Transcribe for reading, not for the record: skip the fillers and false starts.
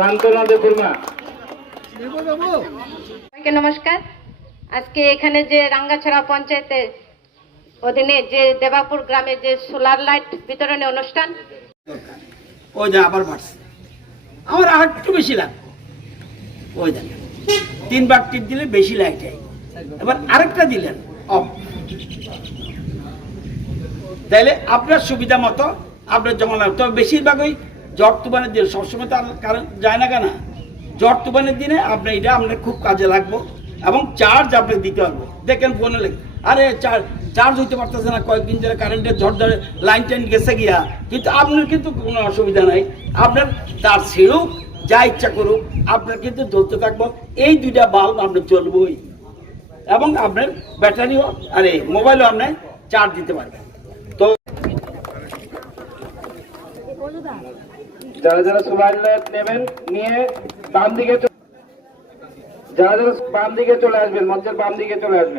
শান্তনা দেববর্মা। সবাইকে নমস্কার। আজকে এখানে যে রাঙ্গাছড়া পঞ্চায়েতের অধীনে যে দেবাপুর গ্রামে যে সোলার লাইট বিতরণী অনুষ্ঠান, ওই যে আবার বাড়ছে, আমার আর একটু বেশি লাগবে। ওই দেখেন 3 বার টিপ দিলে বেশি লাইট হয়। এবার আরেকটা দিলেন অফ, তাইলে আপনার সুবিধা মতো আপনার জমা লাগবে। তবে বেশিরভাগ ওই ঝড় তুফানের দিন, সবসময় তো কারেন্ট যায় না কেন, ঝড় তুফানের দিনে আপনার এটা আপনার খুব কাজে লাগবে এবং চার্জ আপনি দিতে পারবো। দেখেন ফোনে লেগে আরে চার্জ হইতে পারতেছে না, কয়েকদিন ধরে কারেন্টের ঝড় ধরে লাইন টাইন গেছে গিয়া, কিন্তু আপনার কিন্তু কোনো অসুবিধা নাই। আপনার তার ছিঁড়ুক যা ইচ্ছা করুক, আপনার কিন্তু জ্বলতে থাকবো। এই 2টা বাল্ব আপনার জ্বলবই এবং আপনার ব্যাটারিও আরে মোবাইলও আপনি চার্জ দিতে পারবেন। তো যারা যারা সোলার লাইট নেবেন নিয়ে বাম দিকে যারা যারা বাম দিকে চলে আসবেন, মঞ্চের বাম দিকে চলে আসবেন।